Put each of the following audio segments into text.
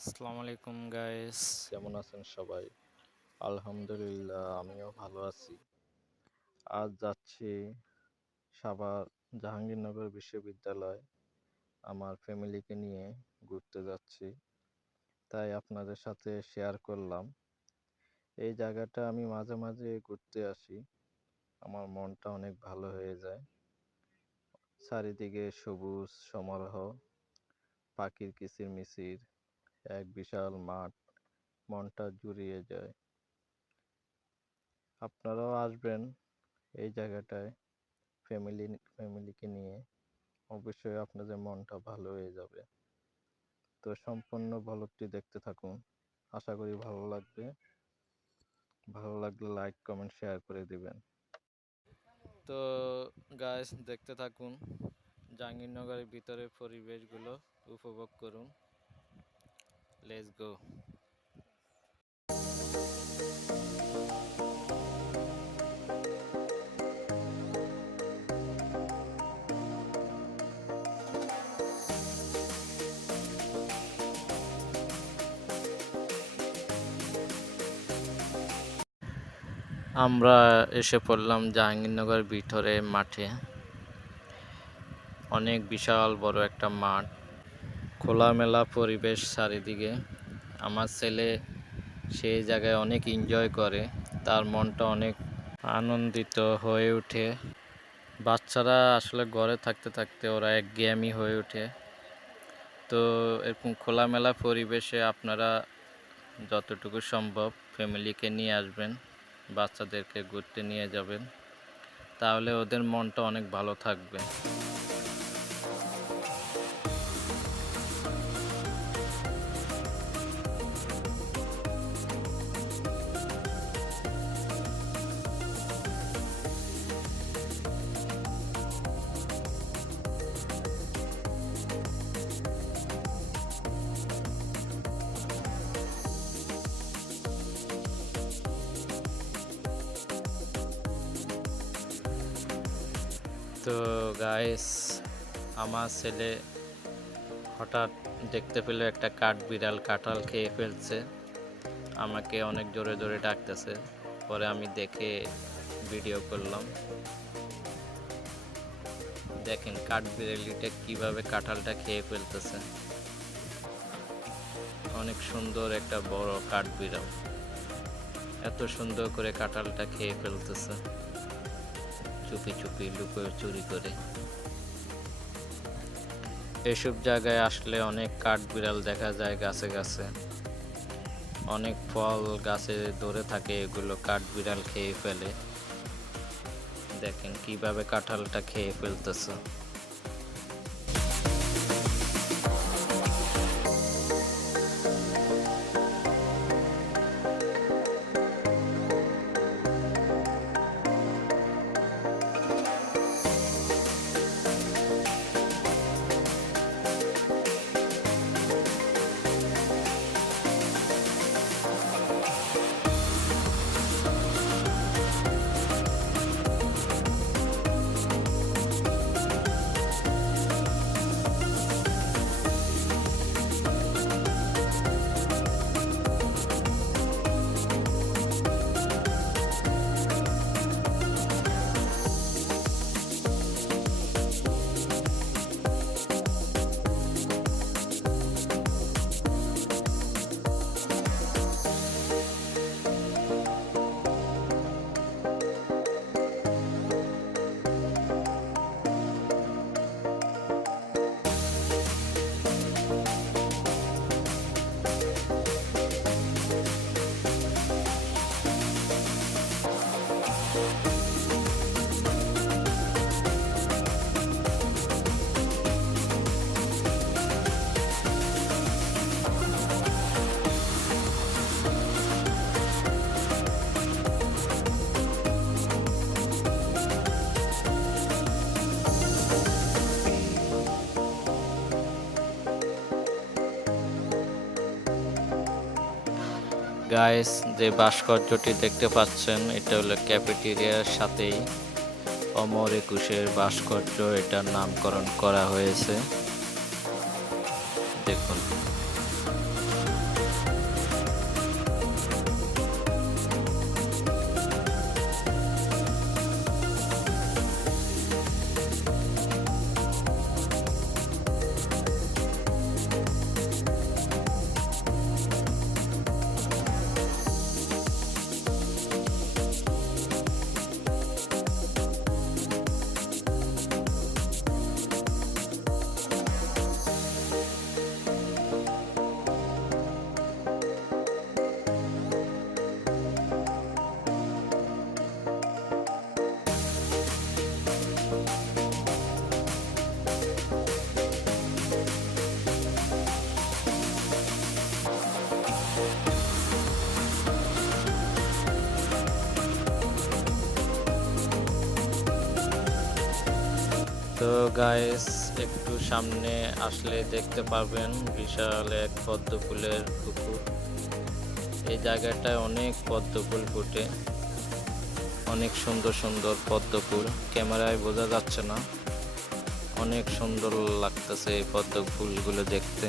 আসসালামু আলাইকুম গাইস। কেমন আছেন সবাই? আলহামদুলিল্লাহ আমিও ভালো আছি। আজ যাচ্ছি সাভার জাহাঙ্গীরনগর বিশ্ববিদ্যালয়। আমার ফ্যামিলিকে নিয়ে ঘুরতে যাচ্ছি। তাই আপনাদের সাথে শেয়ার করলাম। এই জায়গাটা আমি মাঝে মাঝে ঘুরতে আসি। আমার মনটা অনেক ভালো হয়ে যায়। চারিদিকে সবুজ সমারোহ, পাখির কিচিরমিচির, এক বিশাল মাঠ, মনটা জুড়িয়ে যায়। আপনারাও আসবেন এই জায়গাটায় ফ্যামিলিকে নিয়ে। অবশ্যই আপনাদের মনটা ভালো হয়ে যাবে। তো সম্পূর্ণ ভ্লগটি দেখতে থাকুন। আশা করি ভালো লাগবে। ভালো লাগলে লাইক কমেন্ট শেয়ার করে দিবেন। তো গাইস দেখতে থাকুন, জাহাঙ্গীরনগরের ভিতরের পরিবেশগুলো উপভোগ করুন। Let's go. আমরা এসে পড়লাম জাহাঙ্গীরনগর ভিতরে মাঠে। অনেক বিশাল বড় একটা মাঠ, খোলামেলা পরিবেশ চারিদিকে। আমার ছেলে সেই জায়গায় অনেক এনজয় করে, তার মনটা অনেক আনন্দিত হয়ে ওঠে। বাচ্চারা আসলে ঘরে থাকতে থাকতে ওরা একঘেয়েমি হয়ে ওঠে। তো এরকম খোলামেলা পরিবেশে আপনারা যতটুকু সম্ভব ফ্যামিলিকে নিয়ে আসবেন, বাচ্চাদেরকে ঘুরতে নিয়ে যাবেন, তাহলে ওদের মনটা অনেক ভালো থাকবে। তো গাইস, আমার ছেলে হঠাৎ দেখতে পেল একটা কাঠবিড়াল কাঁঠাল খেয়ে ফেলছে। আমাকে অনেক জোরে জোরে ডাকতেছে। পরে আমি দেখে ভিডিও করলাম। দেখেন কাঠবিড়ালিটা কিভাবে কাঁঠালটা খেয়ে ফেলতেছে। অনেক সুন্দর একটা বড় কাঠবিড়াল, এত সুন্দর করে কাঁঠালটা খেয়ে ফেলতেছে চুপি চুপি লুকোয় চুরি করে। এসব জায়গায় আসলে অনেক কাঠবিড়াল দেখা যায় গাছে গাছে। অনেক ফল গাছে ধরে থাকে, এগুলো কাঠবিড়াল খেয়ে ফেলে। দেখেন কিভাবে কাঁঠালটা খেয়ে ফেলতেছে। গাইস, যে ভাস্কর্যটি দেখতে পাচ্ছেন এটা হলো ক্যাফেটেরিয়ার সাথেই অমর একুশের ভাস্কর্য, এটার নামকরণ করা হয়েছে। দেখুন। তো গাইস একটু সামনে আসলে দেখতে পাবেন বিশাল এক পদ্ম ফুলের পুকুর। এই জায়গাটায় অনেক পদ্ম ফুল ফুটে, অনেক সুন্দর সুন্দর পদ্ম ফুল, ক্যামেরায় বোঝা যাচ্ছে না। অনেক সুন্দর লাগতেছে এই পদ্ম ফুলগুলো দেখতে।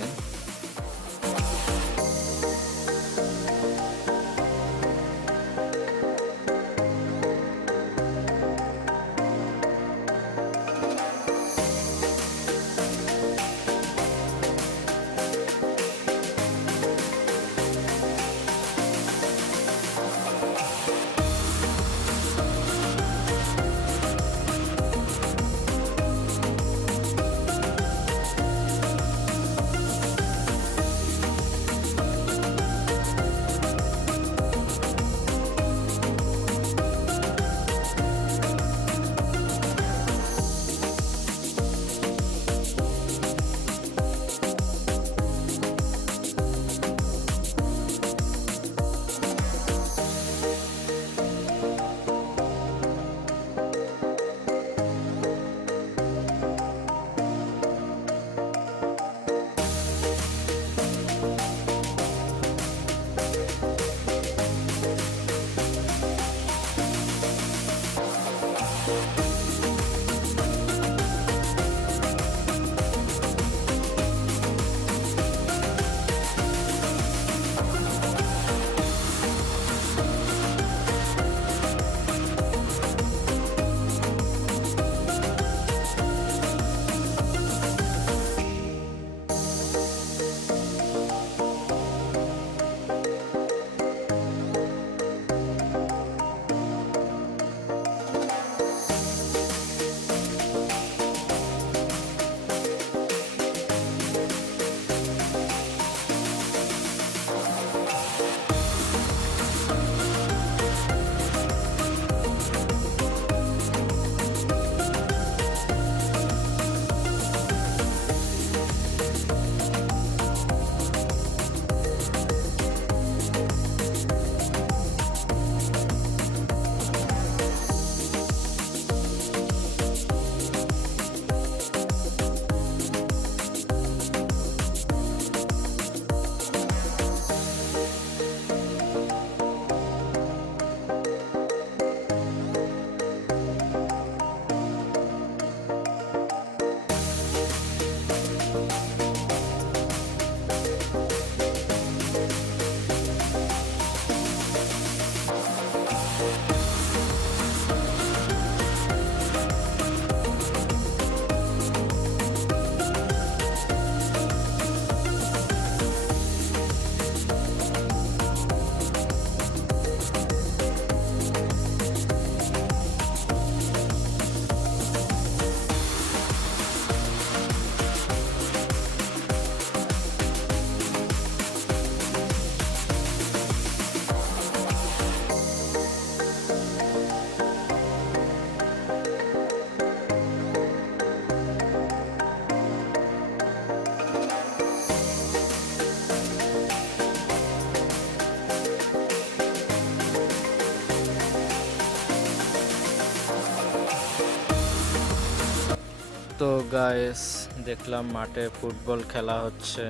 তো গাইস দেখলাম মাঠে ফুটবল খেলা হচ্ছে।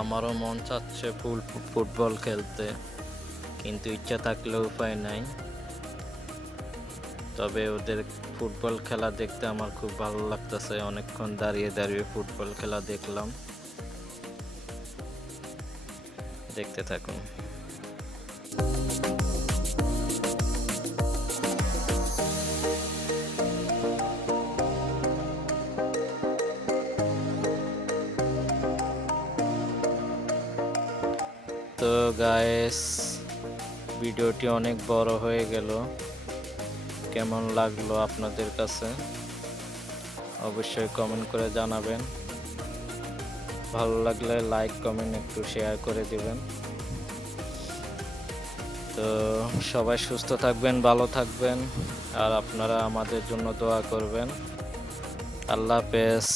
আমারও মন চাচ্ছে ফুটবল খেলতে, কিন্তু ইচ্ছা থাকলেও উপায় নাই। তবে ওদের ফুটবল খেলা দেখতে আমার খুব ভালো লাগতেছে। অনেকক্ষণ দাঁড়িয়ে দাঁড়িয়ে ফুটবল খেলা দেখলাম। দেখতে থাকুন। তো গাইস ভিডিওটি অনেক বড় হয়ে গেল। কেমন লাগলো আপনাদের কাছে অবশ্যই কমেন্ট করে জানাবেন। ভালো লাগলে লাইক কমেন্ট একটু শেয়ার করে দিবেন। তো সবাই সুস্থ থাকবেন, ভালো থাকবেন, আর আপনারা আমাদের জন্য দোয়া করবেন। আল্লাহ হাফেজ।